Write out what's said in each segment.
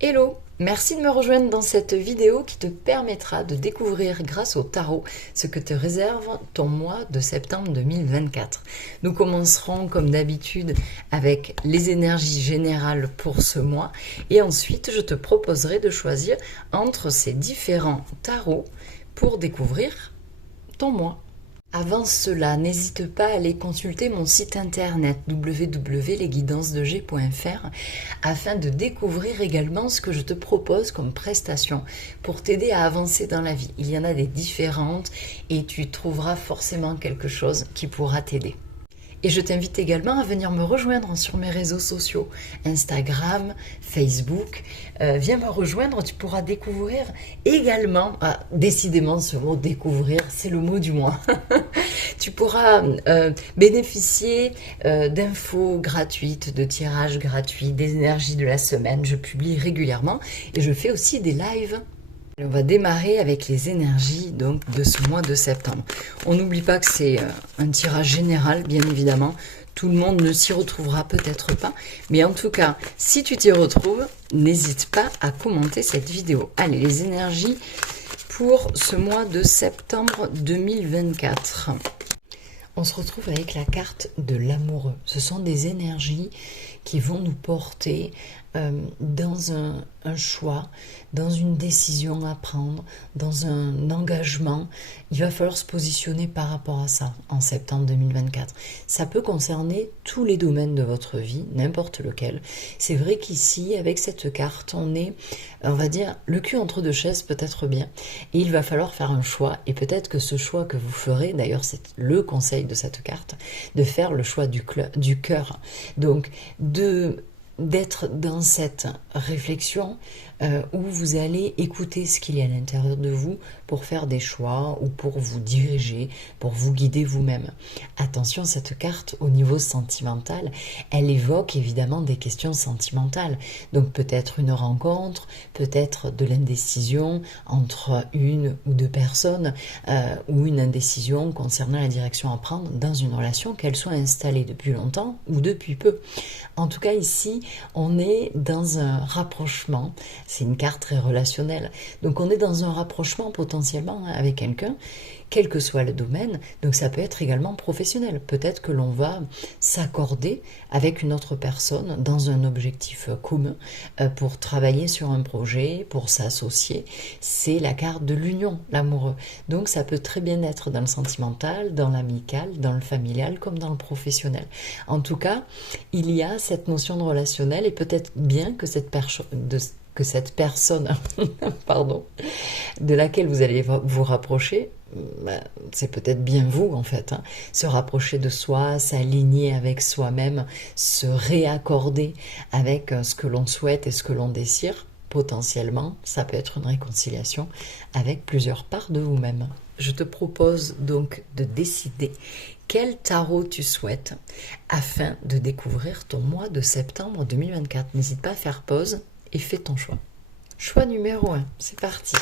Hello, merci de me rejoindre dans cette vidéo qui te permettra de découvrir grâce au tarot ce que te réserve ton mois de septembre 2024. Nous commencerons comme d'habitude avec les énergies générales pour ce mois et ensuite je te proposerai de choisir entre ces différents tarots pour découvrir ton mois. Avant cela, n'hésite pas à aller consulter mon site internet www.lesguidancesdeg.fr afin de découvrir également ce que je te propose comme prestation pour t'aider à avancer dans la vie. Il y en a des différentes et tu trouveras forcément quelque chose qui pourra t'aider. Et je t'invite également à venir me rejoindre sur mes réseaux sociaux, Instagram, Facebook. Viens me rejoindre, tu pourras découvrir également, décidément ce mot découvrir, c'est le mot du mois. Tu pourras bénéficier d'infos gratuites, de tirages gratuits, des énergies de la semaine. Je publie régulièrement et je fais aussi des lives. On va démarrer avec les énergies donc de ce mois de septembre. On n'oublie pas que c'est un tirage général, bien évidemment. Tout le monde ne s'y retrouvera peut-être pas. Mais en tout cas, si tu t'y retrouves, n'hésite pas à commenter cette vidéo. Allez, les énergies pour ce mois de septembre 2024. On se retrouve avec la carte de l'amoureux. Ce sont des énergies qui vont nous porter dans un choix, dans une décision à prendre, dans un engagement. Il va falloir se positionner par rapport à ça en septembre 2024. Ça peut concerner tous les domaines de votre vie, n'importe lequel. C'est vrai qu'ici, avec cette carte, on est, on va dire, le cul entre deux chaises peut-être bien. Et il va falloir faire un choix. Et peut-être que ce choix que vous ferez, d'ailleurs c'est le conseil de cette carte, de faire le choix du cœur. Donc, d'être dans cette réflexion où vous allez écouter ce qu'il y a à l'intérieur de vous pour faire des choix ou pour vous diriger, pour vous guider vous-même. Attention, cette carte au niveau sentimental, elle évoque évidemment des questions sentimentales. Donc peut-être une rencontre, peut-être de l'indécision entre une ou deux personnes ou une indécision concernant la direction à prendre dans une relation, qu'elle soit installée depuis longtemps ou depuis peu. En tout cas ici, on est dans un rapprochement. C'est une carte très relationnelle. Donc on est dans un rapprochement potentiellement avec quelqu'un, quel que soit le domaine. Donc ça peut être également professionnel. Peut-être que l'on va s'accorder avec une autre personne dans un objectif commun pour travailler sur un projet, pour s'associer. C'est la carte de l'union, l'amoureux. Donc ça peut très bien être dans le sentimental, dans l'amical, dans le familial, comme dans le professionnel. En tout cas, il y a cette notion de relationnel et peut-être bien que cette personne pardon, de laquelle vous allez vous rapprocher, c'est peut-être bien vous en fait, se rapprocher de soi, s'aligner avec soi-même, se réaccorder avec ce que l'on souhaite et ce que l'on désire. Potentiellement, ça peut être une réconciliation avec plusieurs parts de vous-même. Je te propose donc de décider quel tarot tu souhaites afin de découvrir ton mois de septembre 2024. N'hésite pas à faire pause et fais ton choix. Choix numéro 1, c'est parti.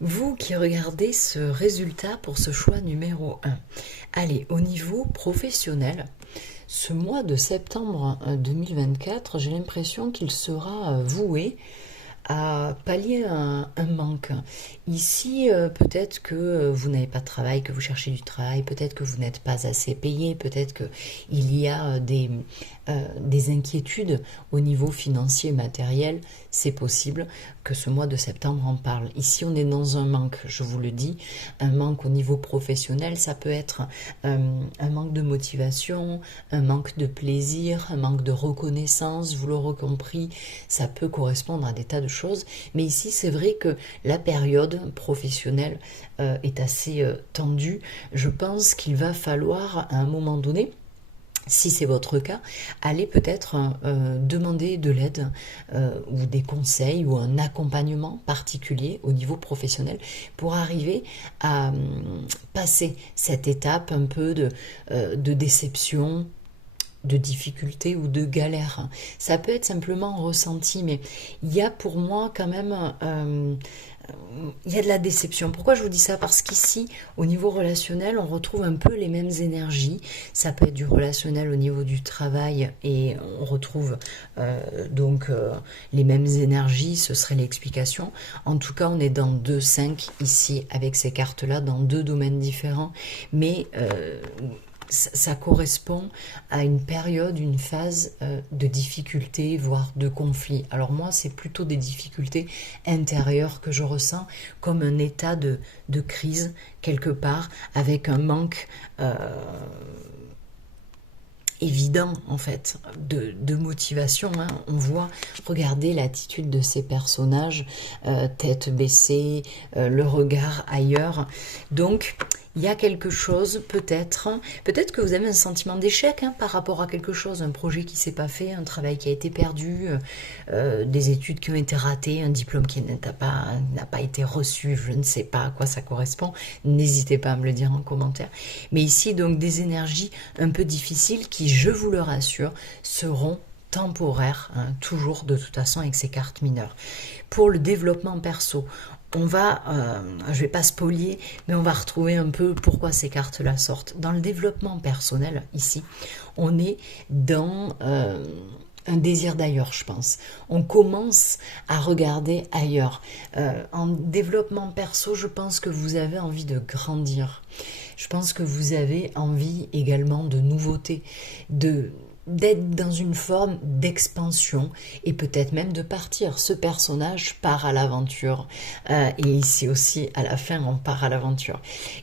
Vous qui regardez ce résultat pour ce choix numéro 1, allez, au niveau professionnel, ce mois de septembre 2024, j'ai l'impression qu'il sera voué à pallier un manque. Ici, peut-être que vous n'avez pas de travail, que vous cherchez du travail, peut-être que vous n'êtes pas assez payé, peut-être qu'il y a des inquiétudes au niveau financier et matériel. C'est possible que ce mois de septembre en parle. Ici, on est dans un manque, je vous le dis, un manque au niveau professionnel. Ça peut être un manque de motivation, un manque de plaisir, un manque de reconnaissance, vous l'aurez compris, ça peut correspondre à des tas de choses. Mais ici, c'est vrai que la période professionnelle est assez tendue. Je pense qu'il va falloir, à un moment donné, si c'est votre cas, allez peut-être demander de l'aide ou des conseils ou un accompagnement particulier au niveau professionnel pour arriver à passer cette étape un peu de déception, de difficulté ou de galère. Ça peut être simplement ressenti, mais il y a pour moi quand même il y a de la déception. Pourquoi je vous dis ça? Parce qu'ici, au niveau relationnel, on retrouve un peu les mêmes énergies. Ça peut être du relationnel au niveau du travail et on retrouve les mêmes énergies, ce serait l'explication. En tout cas, on est dans 2-5 ici avec ces cartes-là, dans 2 domaines différents. Mais ça correspond à une période, une phase de difficulté, voire de conflit. Alors moi, c'est plutôt des difficultés intérieures que je ressens, comme un état de crise quelque part, avec un manque évident en fait de motivation, hein. On voit, regardez l'attitude de ces personnages, tête baissée, le regard ailleurs. Donc il y a quelque chose, peut-être que vous avez un sentiment d'échec, hein, par rapport à quelque chose, un projet qui s'est pas fait, un travail qui a été perdu, des études qui ont été ratées, un diplôme qui n'a pas été reçu, je ne sais pas à quoi ça correspond, n'hésitez pas à me le dire en commentaire. Mais ici, donc, des énergies un peu difficiles qui, je vous le rassure, seront temporaires, hein, toujours de toute façon avec ces cartes mineures. Pour le développement perso, on va, je vais pas spolier, mais on va retrouver un peu pourquoi ces cartes-là sortent. Dans le développement personnel, ici, on est dans un désir d'ailleurs, je pense. On commence à regarder ailleurs. En développement perso, je pense que vous avez envie de grandir. Je pense que vous avez envie également de nouveautés, d'être dans une forme d'expansion et peut-être même de partir. Ce personnage part à l'aventure et ici aussi à la fin on part à l'aventure,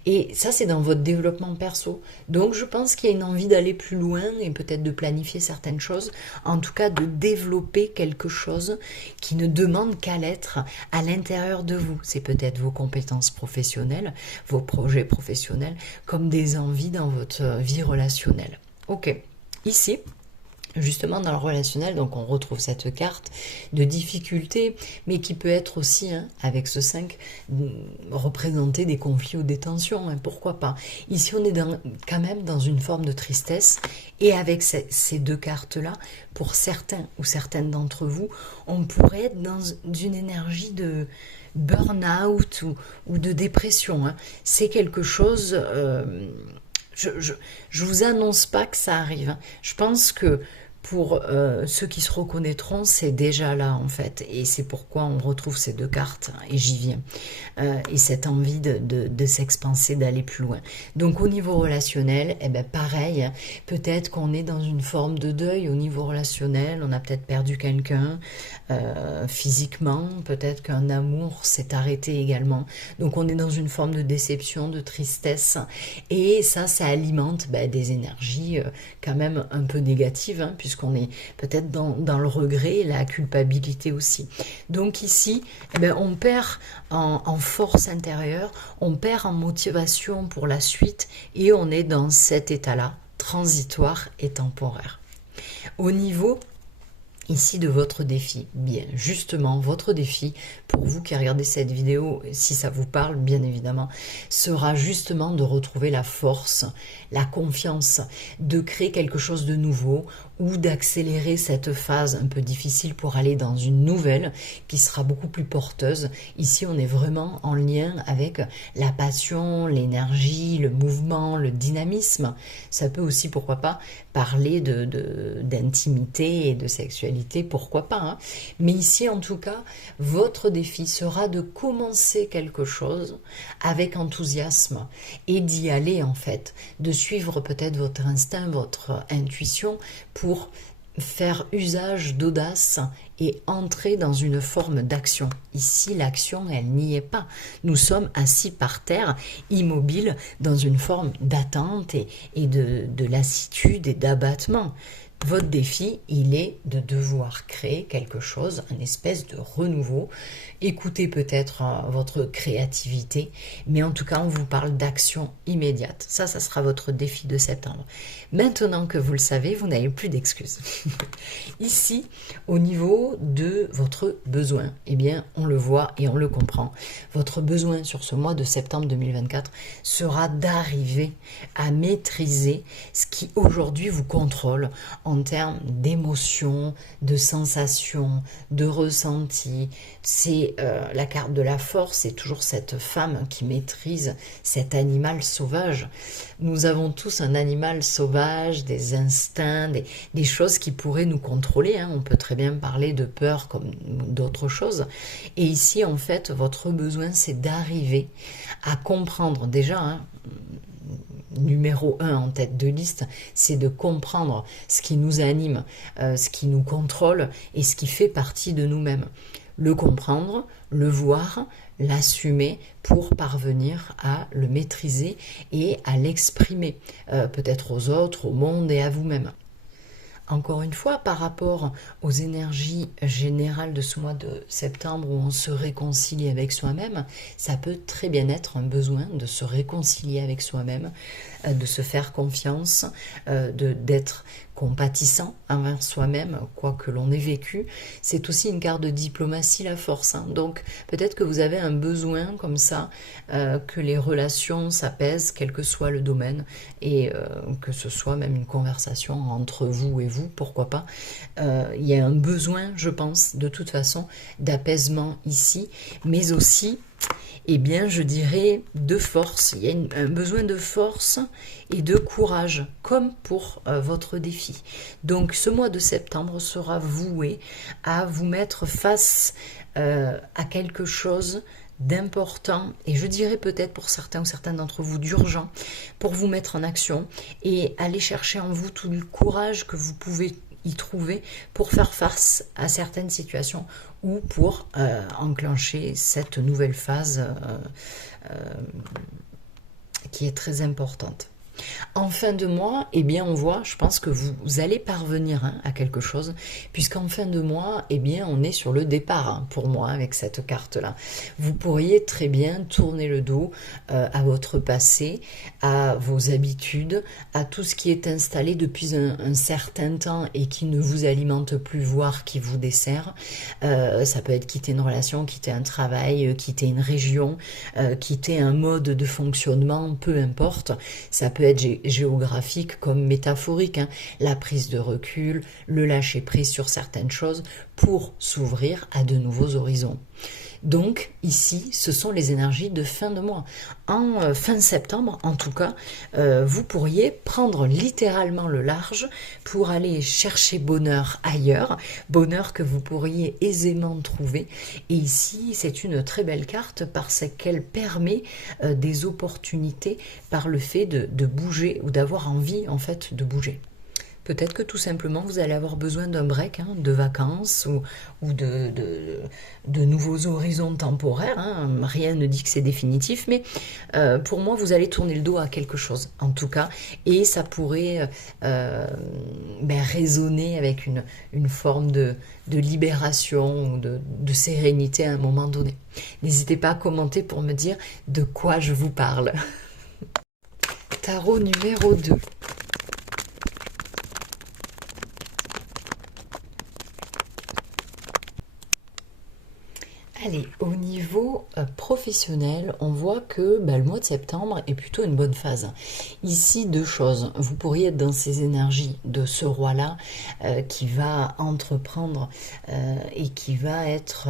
et ça c'est dans votre développement perso. Donc je pense qu'il y a une envie d'aller plus loin et peut-être de planifier certaines choses, en tout cas de développer quelque chose qui ne demande qu'à l'être à l'intérieur de vous. C'est peut-être vos compétences professionnelles, vos projets professionnels, comme des envies dans votre vie relationnelle. Ok. Ici, justement dans le relationnel, donc on retrouve cette carte de difficulté, mais qui peut être aussi, hein, avec ce 5, représenter des conflits ou des tensions, hein, pourquoi pas. Ici on est quand même dans une forme de tristesse, et avec ces 2 cartes-là, pour certains ou certaines d'entre vous, on pourrait être dans une énergie de burn-out ou de dépression, hein. C'est quelque chose... Je vous annonce pas que ça arrive, hein. Je pense que pour ceux qui se reconnaîtront, c'est déjà là en fait, et c'est pourquoi on retrouve ces 2 cartes, et j'y viens, et cette envie de s'expanser, d'aller plus loin. Donc au niveau relationnel, eh ben pareil, hein, peut-être qu'on est dans une forme de deuil au niveau relationnel, on a peut-être perdu quelqu'un physiquement, peut-être qu'un amour s'est arrêté également, donc on est dans une forme de déception, de tristesse, et ça alimente des énergies quand même un peu négatives, hein, puisqu'on est peut-être dans le regret et la culpabilité aussi. Donc ici, on perd en force intérieure, on perd en motivation pour la suite, et on est dans cet état-là, transitoire et temporaire. Au niveau ici de votre défi, bien justement votre défi pour vous qui regardez cette vidéo, si ça vous parle bien évidemment, sera justement de retrouver la force, la confiance, de créer quelque chose de nouveau ou d'accélérer cette phase un peu difficile pour aller dans une nouvelle qui sera beaucoup plus porteuse. Ici on est vraiment en lien avec la passion, l'énergie, le mouvement, le dynamisme. Ça peut aussi, pourquoi pas, parler d'intimité et de sexualité, pourquoi pas, hein. Mais ici en tout cas, votre défi sera de commencer quelque chose avec enthousiasme et d'y aller en fait, de suivre peut-être votre instinct, votre intuition pour faire usage d'audace et entrer dans une forme d'action. Ici, l'action, elle n'y est pas. Nous sommes assis par terre, immobiles, dans une forme d'attente et de lassitude et d'abattement. Votre défi, il est de devoir créer quelque chose, une espèce de renouveau. Écoutez peut-être votre créativité, mais en tout cas, on vous parle d'action immédiate. Ça sera votre défi de septembre. Maintenant que vous le savez, vous n'avez plus d'excuses. Ici, au niveau de votre besoin, eh bien, on le voit et on le comprend. Votre besoin sur ce mois de septembre 2024 sera d'arriver à maîtriser ce qui aujourd'hui vous contrôle en termes d'émotions, de sensations, de ressentis. C'est la carte de la force, c'est toujours cette femme qui maîtrise cet animal sauvage. Nous avons tous un animal sauvage, des instincts, des choses qui pourraient nous contrôler, hein. On peut très bien parler de peur comme d'autres choses. Et ici, en fait, votre besoin, c'est d'arriver à comprendre déjà, hein, numéro un en tête de liste, c'est de comprendre ce qui nous anime, ce qui nous contrôle et ce qui fait partie de nous-mêmes. Le comprendre, le voir, l'assumer pour parvenir à le maîtriser et à l'exprimer, peut-être aux autres, au monde et à vous-même. Encore une fois, par rapport aux énergies générales de ce mois de septembre où on se réconcilie avec soi-même, ça peut très bien être un besoin de se réconcilier avec soi-même, de se faire confiance, d'être compatissant envers soi-même, quoi que l'on ait vécu. C'est aussi une carte de diplomatie, la force, hein. Donc peut-être que vous avez un besoin comme ça, que les relations s'apaisent, quel que soit le domaine, et que ce soit même une conversation entre vous et vous, pourquoi pas. Il y a un besoin, je pense, de toute façon, d'apaisement ici, mais aussi, eh bien, je dirais de force. Il y a un besoin de force et de courage, comme pour votre défi. Donc, ce mois de septembre sera voué à vous mettre face à quelque chose d'important, et je dirais peut-être pour certains ou certaines d'entre vous d'urgent, pour vous mettre en action et aller chercher en vous tout le courage que vous pouvez y trouver pour faire face à certaines situations ou pour enclencher cette nouvelle phase qui est très importante. En fin de mois, eh bien, on voit, je pense que vous allez parvenir, hein, à quelque chose, puisqu'en fin de mois, eh bien, on est sur le départ, hein, pour moi, avec cette carte-là. Vous pourriez très bien tourner le dos à votre passé, à vos habitudes, à tout ce qui est installé depuis un certain temps et qui ne vous alimente plus, voire qui vous dessert. Ça peut être quitter une relation, quitter un travail, quitter une région, quitter un mode de fonctionnement, peu importe. Ça peut être géographique comme métaphorique, hein. La prise de recul, le lâcher prise sur certaines choses pour s'ouvrir à de nouveaux horizons. Donc ici, ce sont les énergies de fin de mois. En fin septembre, en tout cas, vous pourriez prendre littéralement le large pour aller chercher bonheur ailleurs, bonheur que vous pourriez aisément trouver. Et ici, c'est une très belle carte parce qu'elle permet des opportunités par le fait de bouger ou d'avoir envie en fait de bouger. Peut-être que tout simplement vous allez avoir besoin d'un break, hein, de vacances ou de nouveaux horizons temporaires, hein. Rien ne dit que c'est définitif, mais pour moi vous allez tourner le dos à quelque chose en tout cas, et ça pourrait résonner avec une forme de libération ou de sérénité à un moment donné. N'hésitez pas à commenter pour me dire de quoi je vous parle. Tarot numéro 2. Allez, au niveau professionnel, on voit que le mois de septembre est plutôt une bonne phase. Ici, deux choses. Vous pourriez être dans ces énergies de ce roi-là qui va entreprendre et qui va être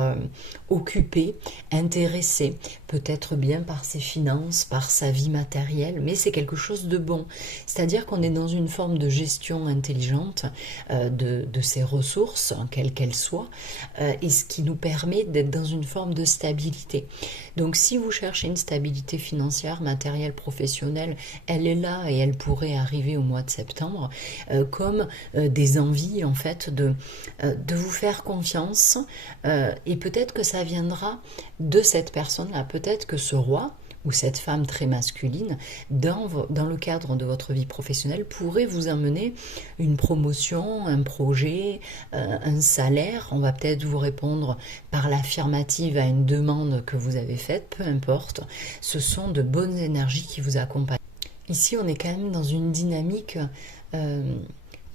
occupé, intéressé, peut-être bien par ses finances, par sa vie matérielle, mais c'est quelque chose de bon. C'est-à-dire qu'on est dans une forme de gestion intelligente de ses ressources, quelles qu'elles soient, et ce qui nous permet d'être dans une forme de stabilité. Donc si vous cherchez une stabilité financière, matérielle, professionnelle, elle est là et elle pourrait arriver au mois de septembre, comme des envies en fait de vous faire confiance, et peut-être que ça viendra de cette personne-là, peut-être que ce roi ou cette femme très masculine, dans le cadre de votre vie professionnelle, pourrait vous amener une promotion, un projet, un salaire. On va peut-être vous répondre par l'affirmative à une demande que vous avez faite, peu importe. Ce sont de bonnes énergies qui vous accompagnent. Ici, on est quand même dans une dynamique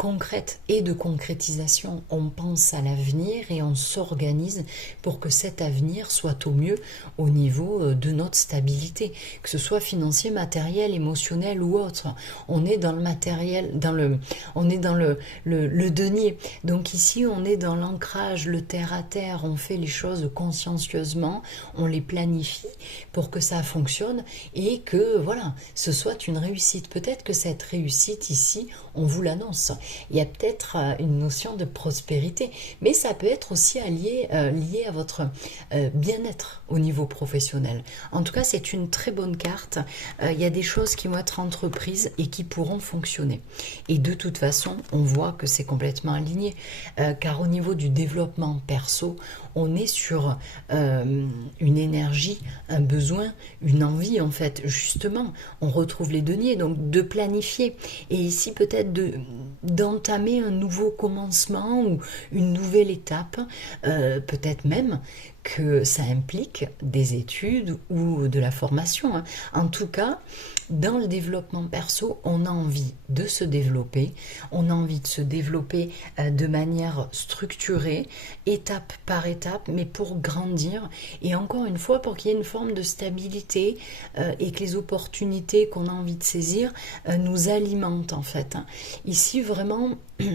concrète et de concrétisation. On pense à l'avenir et on s'organise pour que cet avenir soit au mieux au niveau de notre stabilité, que ce soit financier, matériel, émotionnel ou autre. On est dans le matériel, on est dans le denier. Donc ici, on est dans l'ancrage, le terre à terre. On fait les choses consciencieusement, on les planifie pour que ça fonctionne et que voilà, ce soit une réussite. Peut-être que cette réussite ici, on vous l'annonce. Il y a peut-être une notion de prospérité, mais ça peut être aussi lié à votre bien-être au niveau professionnel. En tout cas, c'est une très bonne carte. Il y a des choses qui vont être entreprises et qui pourront fonctionner. Et de toute façon, on voit que c'est complètement aligné, car au niveau du développement perso, on est sur une énergie, un besoin, une envie en fait. Justement, on retrouve les deniers, donc de planifier. Et ici, peut-être d'entamer un nouveau commencement ou une nouvelle étape, peut-être même que ça implique des études ou de la formation, hein. En tout cas, dans le développement perso, on a envie de se développer, on a envie de se développer de manière structurée, étape par étape, mais pour grandir et encore une fois pour qu'il y ait une forme de stabilité et que les opportunités qu'on a envie de saisir nous alimentent en fait, hein. Ici vraiment,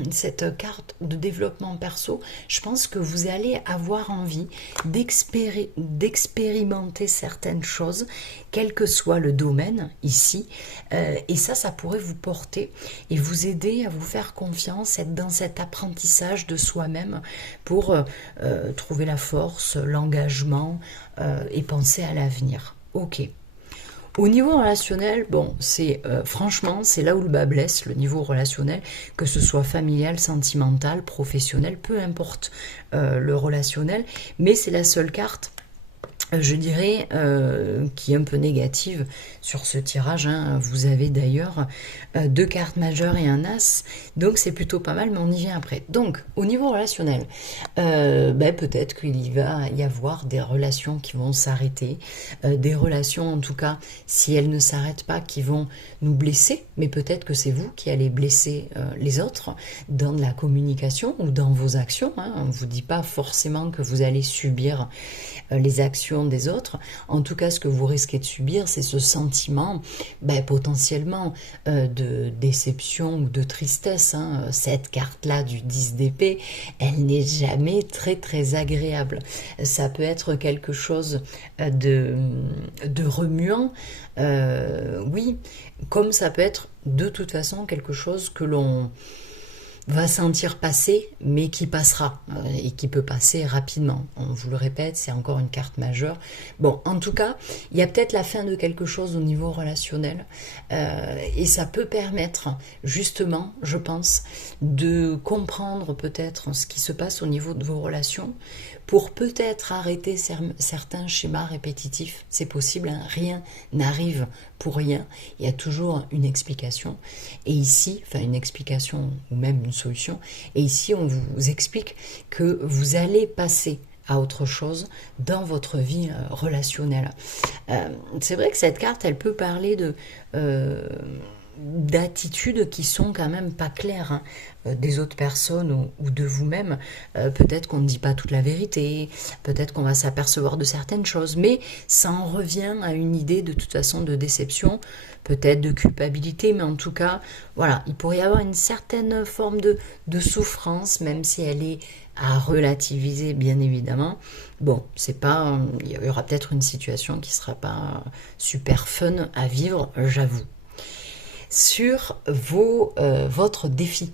cette carte de développement perso, je pense que vous allez avoir envie d'expérimenter certaines choses, quel que soit le domaine ici, et ça pourrait vous porter et vous aider à vous faire confiance, être dans cet apprentissage de soi-même pour trouver la force, l'engagement et penser à l'avenir. Ok. Au niveau relationnel, bon, c'est franchement, c'est là où le bas blesse, le niveau relationnel, que ce soit familial, sentimental, professionnel, peu importe le relationnel, mais c'est la seule carte, je dirais, qui est un peu négative sur ce tirage, hein. Vous avez d'ailleurs 2 cartes majeures et un as, donc c'est plutôt pas mal, mais on y vient après. Donc, au niveau relationnel, peut-être qu'il va y avoir des relations qui vont s'arrêter, des relations en tout cas, si elles ne s'arrêtent pas, qui vont nous blesser, mais peut-être que c'est vous qui allez blesser les autres dans la communication ou dans vos actions, hein. On ne vous dit pas forcément que vous allez subir les actions des autres. En tout cas, ce que vous risquez de subir, c'est ce sentiment potentiellement de déception ou de tristesse, hein. Cette carte-là du 10 d'épée, elle n'est jamais très très agréable. Ça peut être quelque chose de remuant, oui, comme ça peut être de toute façon quelque chose que l'on va sentir passer, mais qui passera, et qui peut passer rapidement. On vous le répète, c'est encore une carte majeure. Bon, en tout cas, il y a peut-être la fin de quelque chose au niveau relationnel, et ça peut permettre, justement, je pense, de comprendre peut-être ce qui se passe au niveau de vos relations, pour peut-être arrêter certains schémas répétitifs. C'est possible, hein, rien n'arrive pour rien, il y a toujours une explication, et ici, enfin une explication ou même une solution, et ici on vous explique que vous allez passer à autre chose dans votre vie relationnelle. C'est vrai que cette carte, elle peut parler d'attitudes qui sont quand même pas claires, hein, des autres personnes ou de vous-même. Peut-être qu'on ne dit pas toute la vérité, peut-être qu'on va s'apercevoir de certaines choses, mais ça en revient à une idée de toute façon de déception, peut-être de culpabilité, mais en tout cas, voilà, il pourrait y avoir une certaine forme de souffrance, même si elle est à relativiser, bien évidemment. Bon, c'est pas, il y aura peut-être une situation qui sera pas super fun à vivre, j'avoue. Sur votre défi.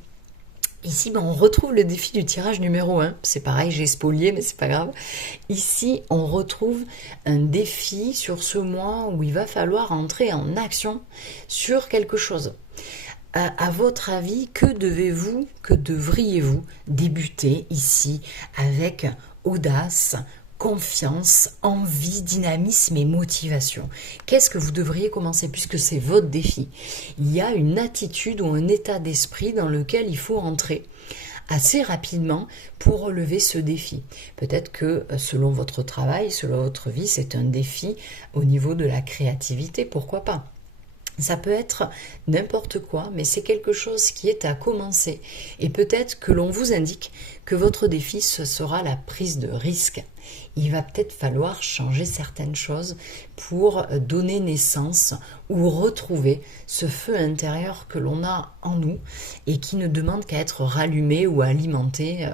Ici, on retrouve le défi du tirage numéro 1. C'est pareil, j'ai spolié, mais c'est pas grave. Ici, on retrouve un défi sur ce mois où il va falloir entrer en action sur quelque chose. À votre avis, que devriez-vous débuter ici avec audace, confiance, envie, dynamisme et motivation? Qu'est-ce que vous devriez commencer puisque c'est votre défi? Il y a une attitude ou un état d'esprit dans lequel il faut entrer assez rapidement pour relever ce défi. Peut-être que selon votre travail, selon votre vie, c'est un défi au niveau de la créativité, pourquoi pas? Ça peut être n'importe quoi, mais c'est quelque chose qui est à commencer. Et peut-être que l'on vous indique que votre défi, ce sera la prise de risque. Il va peut-être falloir changer certaines choses pour donner naissance ou retrouver ce feu intérieur que l'on a en nous et qui ne demande qu'à être rallumé ou alimenté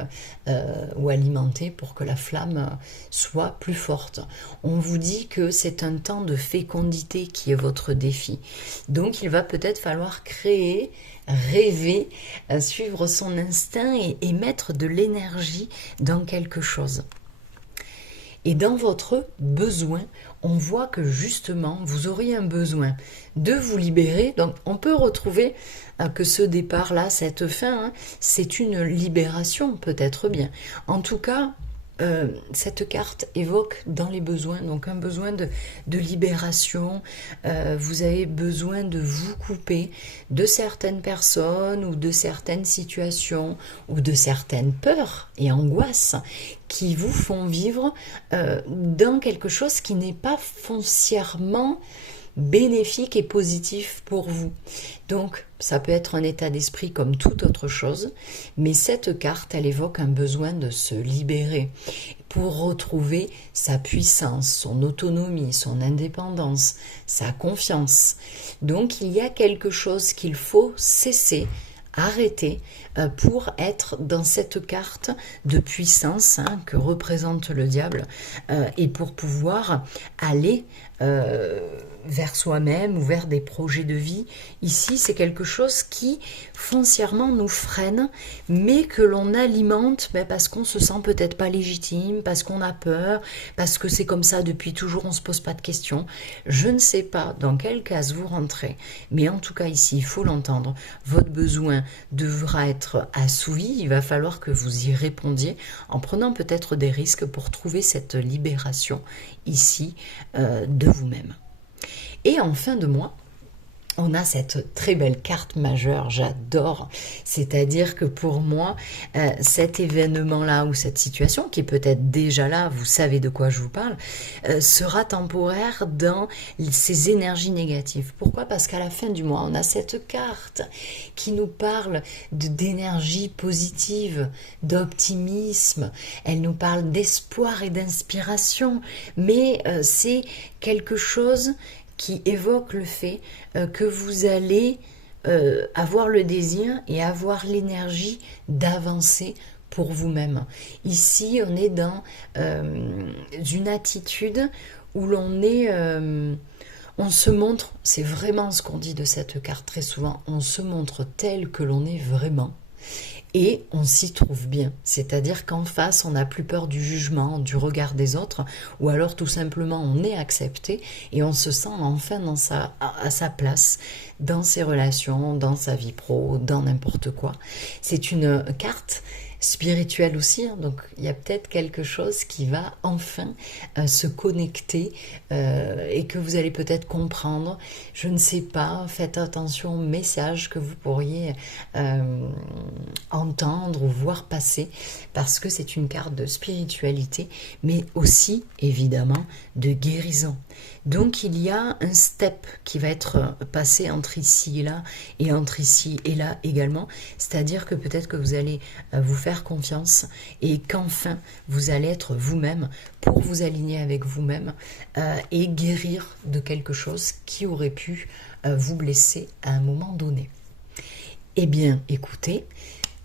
pour que la flamme soit plus forte. On vous dit que c'est un temps de fécondité qui est votre défi. Donc il va peut-être falloir créer, rêver, suivre son instinct et mettre de l'énergie dans quelque chose. Et dans votre besoin, on voit que justement, vous auriez un besoin de vous libérer. Donc, on peut retrouver que ce départ-là, cette fin, c'est une libération, peut-être bien. En tout cas, cette carte évoque dans les besoins, donc un besoin de libération. Vous avez besoin de vous couper de certaines personnes ou de certaines situations ou de certaines peurs et angoisses qui vous font vivre dans quelque chose qui n'est pas foncièrement bénéfique et positif pour vous. Donc, ça peut être un état d'esprit comme toute autre chose, mais cette carte, elle évoque un besoin de se libérer pour retrouver sa puissance, son autonomie, son indépendance, sa confiance. Donc, il y a quelque chose qu'il faut cesser, arrêter pour être dans cette carte de puissance que représente le diable et pour pouvoir aller vers soi-même ou vers des projets de vie. Ici, c'est quelque chose qui foncièrement nous freine, mais que l'on alimente parce qu'on se sent peut-être pas légitime, parce qu'on a peur, parce que c'est comme ça depuis toujours, on se pose pas de questions. Je ne sais pas dans quelle case vous rentrez, mais en tout cas ici, il faut l'entendre. Votre besoin devra être assouvi, il va falloir que vous y répondiez en prenant peut-être des risques pour trouver cette libération ici de vous-même. Et en fin de mois, on a cette très belle carte majeure, j'adore. C'est-à-dire que pour moi, cet événement-là ou cette situation, qui est peut-être déjà là, vous savez de quoi je vous parle, sera temporaire dans ces énergies négatives. Pourquoi? Parce qu'à la fin du mois, on a cette carte qui nous parle d'énergie positive, d'optimisme. Elle nous parle d'espoir et d'inspiration. Mais c'est quelque chose qui évoque le fait que vous allez avoir le désir et avoir l'énergie d'avancer pour vous-même. Ici, on est dans une attitude où l'on est... on se montre, c'est vraiment ce qu'on dit de cette carte très souvent, on se montre tel que l'on est vraiment. Et on s'y trouve bien, c'est-à-dire qu'en face, on n'a plus peur du jugement, du regard des autres, ou alors tout simplement on est accepté et on se sent enfin à sa place, dans ses relations, dans sa vie pro, dans n'importe quoi. C'est une carte spirituelle aussi, donc il y a peut-être quelque chose qui va enfin se connecter et que vous allez peut-être comprendre, je ne sais pas, faites attention aux messages que vous pourriez entendre ou voir passer, parce que c'est une carte de spiritualité, mais aussi évidemment de guérison. Donc il y a un step qui va être passé entre ici et là, et entre ici et là également, c'est-à-dire que peut-être que vous allez vous faire confiance et qu'enfin vous allez être vous-même pour vous aligner avec vous-même et guérir de quelque chose qui aurait pu vous blesser à un moment donné. Eh bien, écoutez,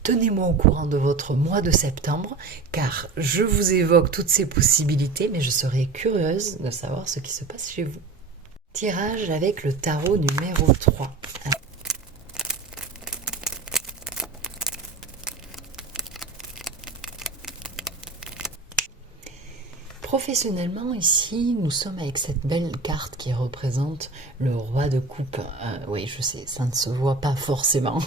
tenez-moi au courant de votre mois de septembre, car je vous évoque toutes ces possibilités, mais je serais curieuse de savoir ce qui se passe chez vous. Tirage avec le tarot numéro 3. Professionnellement, ici, nous sommes avec cette belle carte qui représente le roi de coupe. Oui, je sais, ça ne se voit pas forcément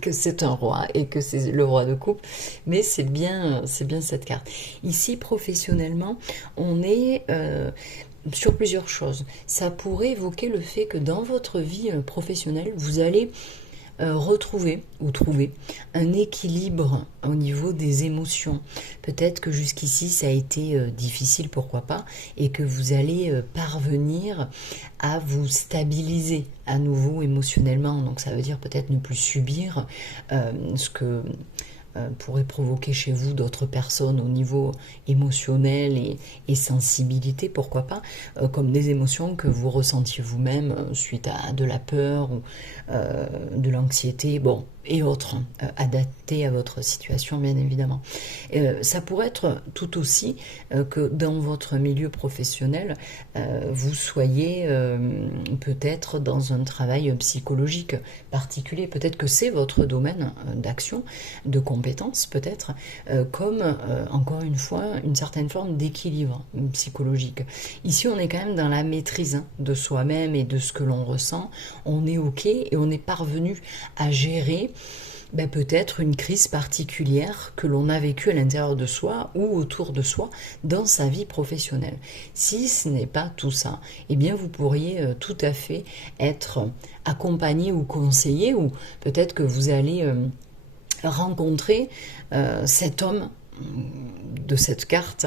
que c'est un roi et que c'est le roi de coupe, mais c'est bien cette carte. Ici, professionnellement, on est sur plusieurs choses. Ça pourrait évoquer le fait que dans votre vie professionnelle, vous allez retrouver ou trouver un équilibre au niveau des émotions. Peut-être que jusqu'ici ça a été difficile, pourquoi pas, et que vous allez parvenir à vous stabiliser à nouveau émotionnellement. Donc ça veut dire peut-être ne plus subir ce que pourrait provoquer chez vous d'autres personnes au niveau émotionnel et sensibilité, pourquoi pas, comme des émotions que vous ressentiez vous-même suite à de la peur ou de l'anxiété, bon, et autres, adaptées à votre situation, bien évidemment. Ça pourrait être tout aussi que dans votre milieu professionnel, vous soyez peut-être dans un travail psychologique particulier. Peut-être que c'est votre domaine d'action, de compétence, peut-être, comme, encore une fois, une certaine forme d'équilibre psychologique. Ici, on est quand même dans la maîtrise de soi-même et de ce que l'on ressent. On est OK et on est parvenu à gérer peut-être une crise particulière que l'on a vécue à l'intérieur de soi ou autour de soi dans sa vie professionnelle. Si ce n'est pas tout ça, eh bien vous pourriez tout à fait être accompagné ou conseillé, ou peut-être que vous allez rencontrer cet homme de cette carte,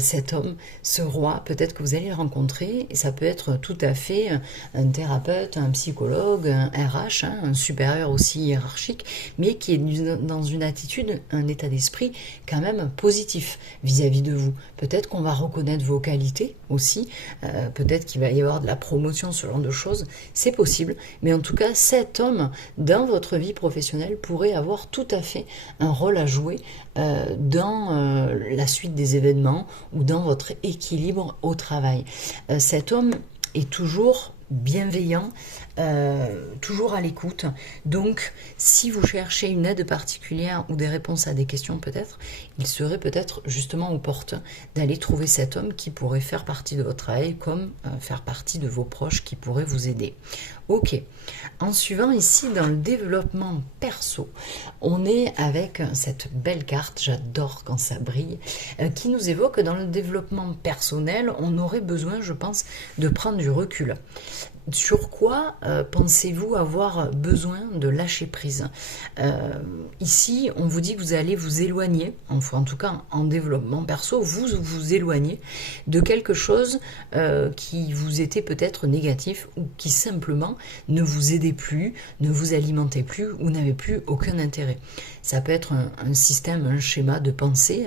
cet homme, ce roi, peut-être que vous allez le rencontrer, et ça peut être tout à fait un thérapeute, un psychologue, un RH, un supérieur aussi hiérarchique, mais qui est dans une attitude, un état d'esprit quand même positif vis-à-vis de vous. Peut-être qu'on va reconnaître vos qualités aussi, peut-être qu'il va y avoir de la promotion, ce genre de choses, c'est possible, mais en tout cas, cet homme, dans votre vie professionnelle, pourrait avoir tout à fait un rôle à jouer dans la suite des événements ou dans votre équilibre au travail. Cet homme est toujours bienveillant, toujours à l'écoute. Donc, si vous cherchez une aide particulière ou des réponses à des questions peut-être, il serait peut-être justement opportun d'aller trouver cet homme qui pourrait faire partie de votre travail comme faire partie de vos proches qui pourraient vous aider. Ok. En suivant ici dans le développement perso, on est avec cette belle carte, j'adore quand ça brille, qui nous évoque que dans le développement personnel, on aurait besoin, je pense, de prendre du recul. Sur quoi pensez-vous avoir besoin de lâcher prise? Ici, on vous dit que vous allez vous éloigner, enfin en tout cas en développement perso, vous vous éloignez de quelque chose qui vous était peut-être négatif ou qui simplement ne vous aidait plus, ne vous alimentait plus ou n'avait plus aucun intérêt. Ça peut être un système, un schéma de pensée,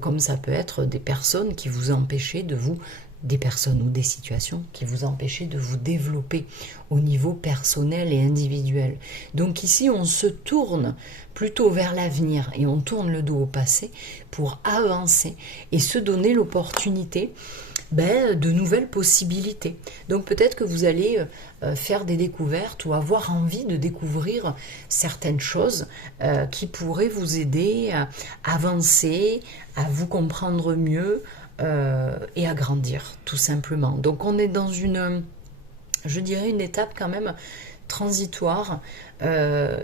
comme ça peut être des personnes qui vous empêchaient de vous des personnes ou des situations qui vous empêchaient de vous développer au niveau personnel et individuel. Donc ici, on se tourne plutôt vers l'avenir et on tourne le dos au passé pour avancer et se donner l'opportunité de nouvelles possibilités. Donc peut-être que vous allez faire des découvertes ou avoir envie de découvrir certaines choses qui pourraient vous aider à avancer, à vous comprendre mieux, et à grandir, tout simplement. Donc on est dans je dirais une étape quand même transitoire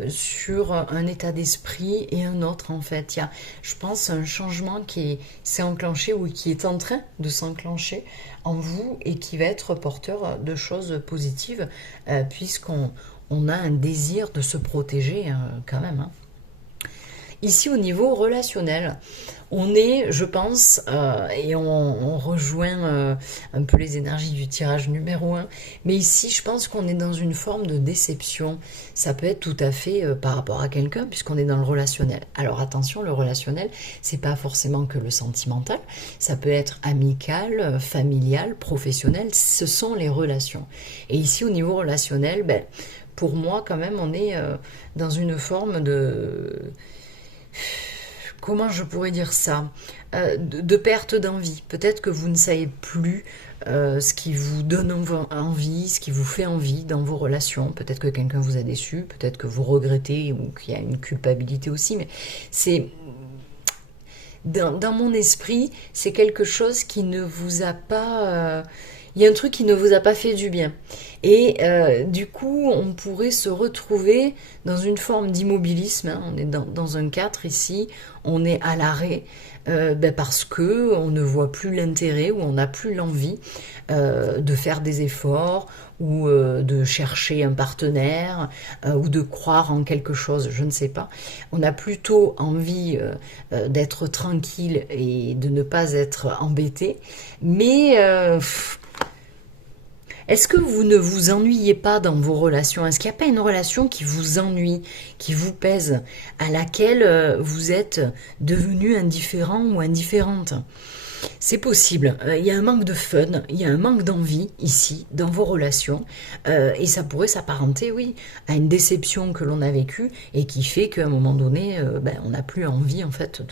sur un état d'esprit et un autre en fait. Il y a, je pense, un changement qui s'est enclenché ou qui est en train de s'enclencher en vous et qui va être porteur de choses positives puisqu'on a un désir de se protéger quand même. Ici, au niveau relationnel, on est, je pense, et on rejoint un peu les énergies du tirage numéro 1, mais ici, je pense qu'on est dans une forme de déception. Ça peut être tout à fait par rapport à quelqu'un, puisqu'on est dans le relationnel. Alors attention, le relationnel, c'est pas forcément que le sentimental, ça peut être amical, familial, professionnel, ce sont les relations. Et ici, au niveau relationnel, pour moi, quand même, on est dans une forme de... Comment je pourrais dire ça, de perte d'envie. Peut-être que vous ne savez plus ce qui vous donne envie, ce qui vous fait envie dans vos relations. Peut-être que quelqu'un vous a déçu, peut-être que vous regrettez ou qu'il y a une culpabilité aussi, mais c'est... Dans mon esprit, c'est quelque chose qui ne vous a pas... il y a un truc qui ne vous a pas fait du bien. Et du coup, on pourrait se retrouver dans une forme d'immobilisme. On est dans un 4 ici, on est à l'arrêt. Parce que on ne voit plus l'intérêt ou on n'a plus l'envie de faire des efforts ou de chercher un partenaire ou de croire en quelque chose, je ne sais pas. On a plutôt envie d'être tranquille et de ne pas être embêté, mais est-ce que vous ne vous ennuyez pas dans vos relations? Est-ce qu'il n'y a pas une relation qui vous ennuie, qui vous pèse, à laquelle vous êtes devenu indifférent ou indifférente? C'est possible. Il y a un manque de fun, il y a un manque d'envie ici, dans vos relations, et ça pourrait s'apparenter, oui, à une déception que l'on a vécue et qui fait qu'à un moment donné, on n'a plus envie en fait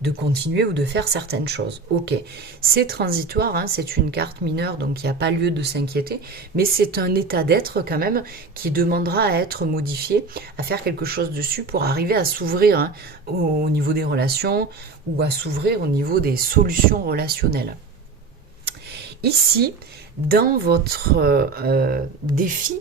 de continuer ou de faire certaines choses. Ok, c'est transitoire, hein, c'est une carte mineure, donc il n'y a pas lieu de s'inquiéter, mais c'est un état d'être quand même qui demandera à être modifié, à faire quelque chose dessus pour arriver à s'ouvrir, hein, au niveau des relations ou à s'ouvrir au niveau des solutions relationnelles. Ici, dans votre défi,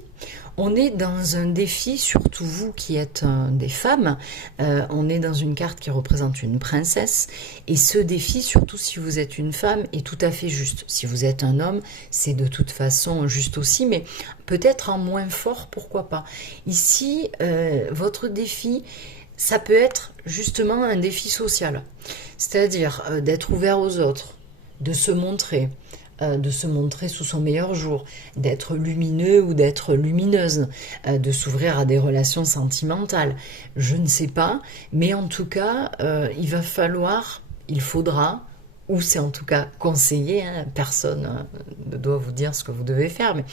on est dans un défi, surtout vous qui êtes des femmes, on est dans une carte qui représente une princesse, et ce défi, surtout si vous êtes une femme, est tout à fait juste. Si vous êtes un homme, c'est de toute façon juste aussi, mais peut-être en moins fort, pourquoi pas. Ici, votre défi, ça peut être justement un défi social, c'est-à-dire d'être ouvert aux autres, de se montrer sous son meilleur jour, d'être lumineux ou d'être lumineuse, de s'ouvrir à des relations sentimentales. Je ne sais pas, mais en tout cas, il faudra, ou c'est en tout cas conseillé, hein, personne ne doit vous dire ce que vous devez faire, mais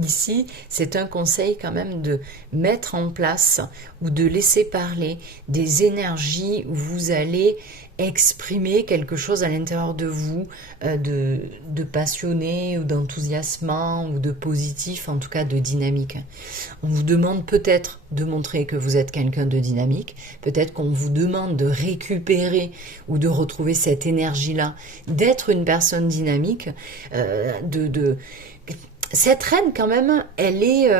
ici, c'est un conseil quand même de mettre en place ou de laisser parler des énergies où vous allez exprimer quelque chose à l'intérieur de vous, de passionné ou d'enthousiasmant ou de positif, en tout cas de dynamique. On vous demande peut-être de montrer que vous êtes quelqu'un de dynamique, peut-être qu'on vous demande de récupérer ou de retrouver cette énergie-là, d'être une personne dynamique, cette reine, quand même, elle est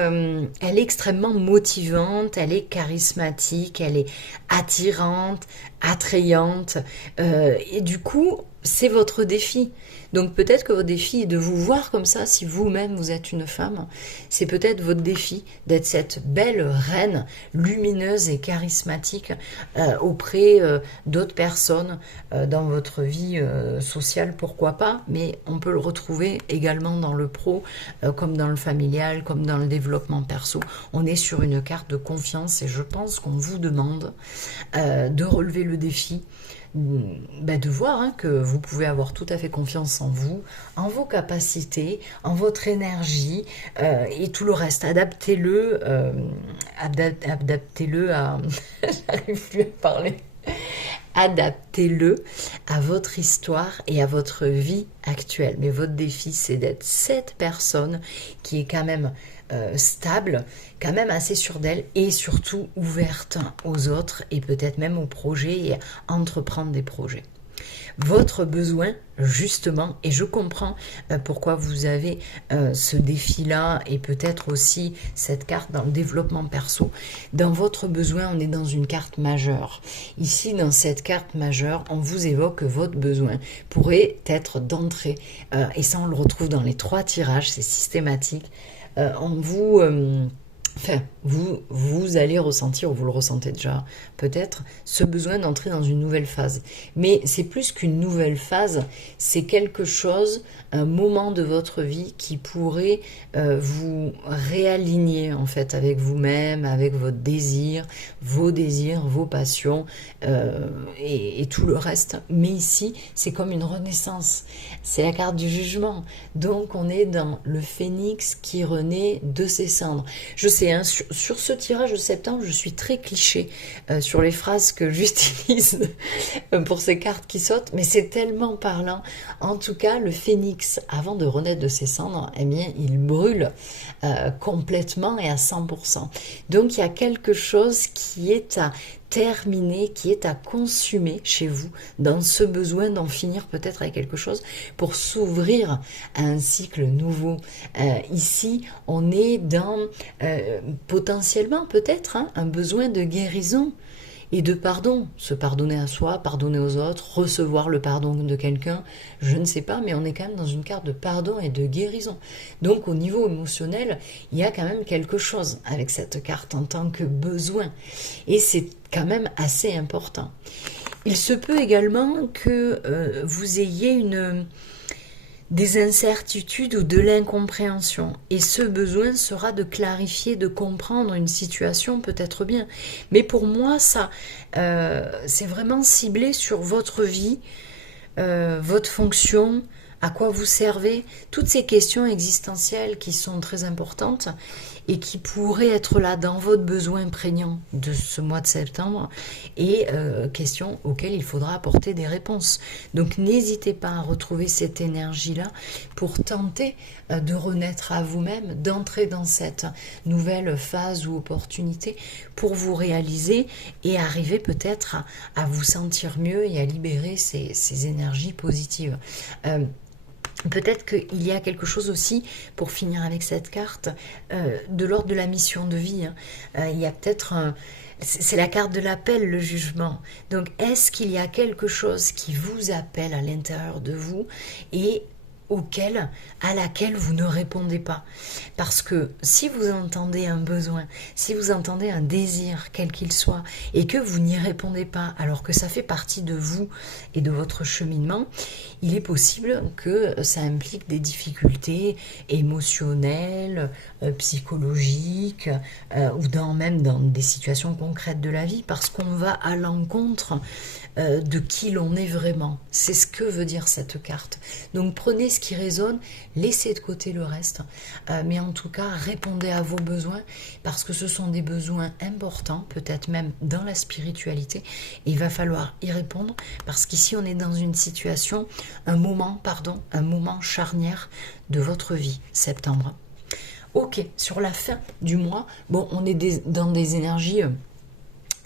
extrêmement motivante, elle est charismatique, elle est attirante, attrayante. Et du coup, c'est votre défi. Donc peut-être que votre défi est de vous voir comme ça, si vous-même vous êtes une femme. C'est peut-être votre défi d'être cette belle reine lumineuse et charismatique auprès d'autres personnes dans votre vie sociale, pourquoi pas. Mais on peut le retrouver également dans le pro, comme dans le familial, comme dans le développement perso. On est sur une carte de confiance et je pense qu'on vous demande de relever le défi, de voir, hein, que vous pouvez avoir tout à fait confiance en vous, en vos capacités, en votre énergie et tout le reste. Adaptez-le à... J'arrive plus à parler. Adaptez-le à votre histoire et à votre vie actuelle. Mais votre défi, c'est d'être cette personne qui est quand même stable, quand même assez sûre d'elle et surtout ouverte aux autres et peut-être même aux projets et à entreprendre des projets. Votre besoin, justement, et je comprends pourquoi vous avez ce défi-là et peut-être aussi cette carte dans le développement perso. Dans votre besoin, on est dans une carte majeure. Ici, dans cette carte majeure, on vous évoque que votre besoin pourrait être d'entrer, et ça on le retrouve dans les 3 tirages, c'est systématique. Vous allez ressentir, ou vous le ressentez déjà peut-être, ce besoin d'entrer dans une nouvelle phase. Mais c'est plus qu'une nouvelle phase, c'est quelque chose, un moment de votre vie qui pourrait vous réaligner en fait avec vous-même, avec votre désir, vos passions et tout le reste. Mais ici, c'est comme une renaissance. C'est la carte du jugement. Donc on est dans le phénix qui renaît de ses cendres. Je sais, hein, sur ce tirage de septembre, je suis très cliché sur les phrases que j'utilise pour ces cartes qui sautent, mais c'est tellement parlant. En tout cas, le phénix, avant de renaître de ses cendres, eh bien, il brûle complètement et à 100%. Donc, il y a quelque chose qui est à terminer, qui est à consumer chez vous, dans ce besoin d'en finir peut-être avec quelque chose pour s'ouvrir à un cycle nouveau. Ici, on est dans potentiellement peut-être, hein, un besoin de guérison. et de pardon, se pardonner à soi, pardonner aux autres, recevoir le pardon de quelqu'un, je ne sais pas, mais on est quand même dans une carte de pardon et de guérison. Donc au niveau émotionnel, il y a quand même quelque chose avec cette carte en tant que besoin, et c'est quand même assez important. Il se peut également que vous ayez des incertitudes ou de l'incompréhension. Et ce besoin sera de clarifier, de comprendre une situation peut-être bien. Mais pour moi, ça, c'est vraiment ciblé sur votre vie, votre fonction, à quoi vous servez, toutes ces questions existentielles qui sont très importantes et qui pourraient être là dans votre besoin prégnant de ce mois de septembre et questions auxquelles il faudra apporter des réponses. Donc n'hésitez pas à retrouver cette énergie-là pour tenter de renaître à vous-même, d'entrer dans cette nouvelle phase ou opportunité pour vous réaliser et arriver peut-être à vous sentir mieux et à libérer ces énergies positives. Peut-être qu'il y a quelque chose aussi, pour finir avec cette carte, de l'ordre de la mission de vie. Il y a peut-être c'est la carte de l'appel, le jugement. Donc, est-ce qu'il y a quelque chose qui vous appelle à l'intérieur de vous et à laquelle vous ne répondez pas? Parce que si vous entendez un besoin, si vous entendez un désir, quel qu'il soit, et que vous n'y répondez pas, alors que ça fait partie de vous et de votre cheminement, il est possible que ça implique des difficultés émotionnelles, psychologiques, ou même dans des situations concrètes de la vie, parce qu'on va à l'encontre de qui l'on est vraiment. C'est ce que veut dire cette carte. Donc prenez ce qui résonne, laissez de côté le reste, mais en tout cas répondez à vos besoins, parce que ce sont des besoins importants, peut-être même dans la spiritualité, et il va falloir y répondre, parce qu'ici on est dans une situation, un moment charnière de votre vie, septembre. Ok, sur la fin du mois, bon, on est dans des énergies,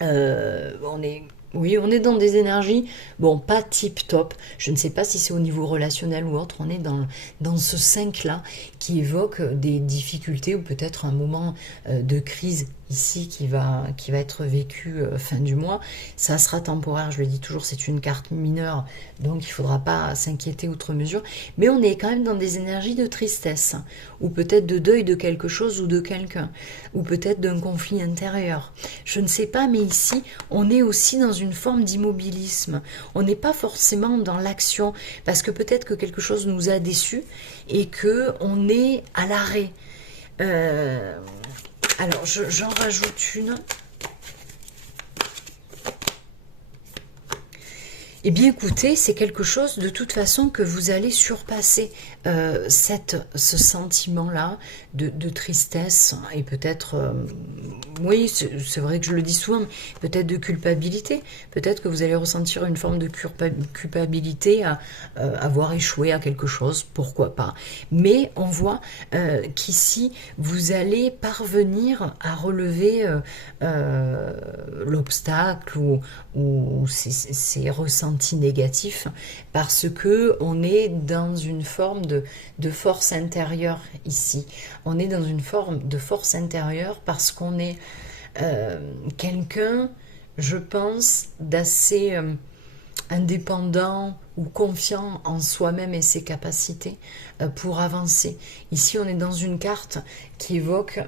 on est dans des énergies, bon, pas tip top. Je ne sais pas si c'est au niveau relationnel ou autre. On est dans ce 5-là qui évoque des difficultés ou peut-être un moment de crise ici qui va être vécu fin du mois. Ça sera temporaire, je le dis toujours, c'est une carte mineure, donc il ne faudra pas s'inquiéter outre mesure. Mais on est quand même dans des énergies de tristesse, ou peut-être de deuil de quelque chose ou de quelqu'un, ou peut-être d'un conflit intérieur. Je ne sais pas, mais ici, on est aussi dans une forme d'immobilisme. On n'est pas forcément dans l'action, parce que peut-être que quelque chose nous a déçus et qu'on est à l'arrêt. Alors, j'en rajoute une. Eh bien écoutez, c'est quelque chose de toute façon que vous allez surpasser, ce sentiment-là de tristesse et peut-être, oui, c'est vrai que je le dis souvent, peut-être de culpabilité, peut-être que vous allez ressentir une forme de culpabilité à avoir échoué à quelque chose, pourquoi pas. Mais on voit qu'ici, vous allez parvenir à relever l'obstacle ou ces ressentis négatifs, parce que on est dans une forme de force intérieure ici. On est dans une forme de force intérieure parce qu'on est quelqu'un, je pense, d'assez indépendant ou confiant en soi-même et ses capacités pour avancer. Ici, on est dans une carte qui évoque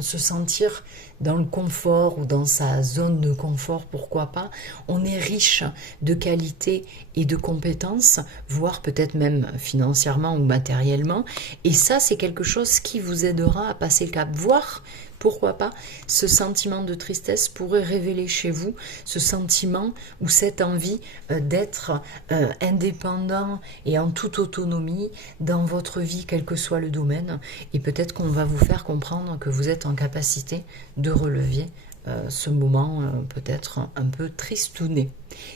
se sentir dans le confort ou dans sa zone de confort, pourquoi pas. On est riche de qualités et de compétences, voire peut-être même financièrement ou matériellement. Et ça, c'est quelque chose qui vous aidera à passer le cap, voire pourquoi pas, ce sentiment de tristesse pourrait révéler chez vous ce sentiment ou cette envie d'être indépendant et en toute autonomie dans votre vie, quel que soit le domaine. Et peut-être qu'on va vous faire comprendre que vous êtes en capacité de relever ce moment peut-être un peu tristouné.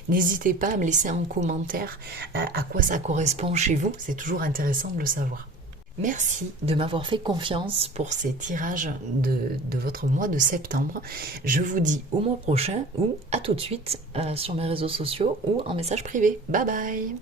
N'hésitez pas à me laisser en commentaire à quoi ça correspond chez vous, c'est toujours intéressant de le savoir. Merci de m'avoir fait confiance pour ces tirages de votre mois de septembre. Je vous dis au mois prochain ou à tout de suite sur mes réseaux sociaux ou en message privé. Bye bye!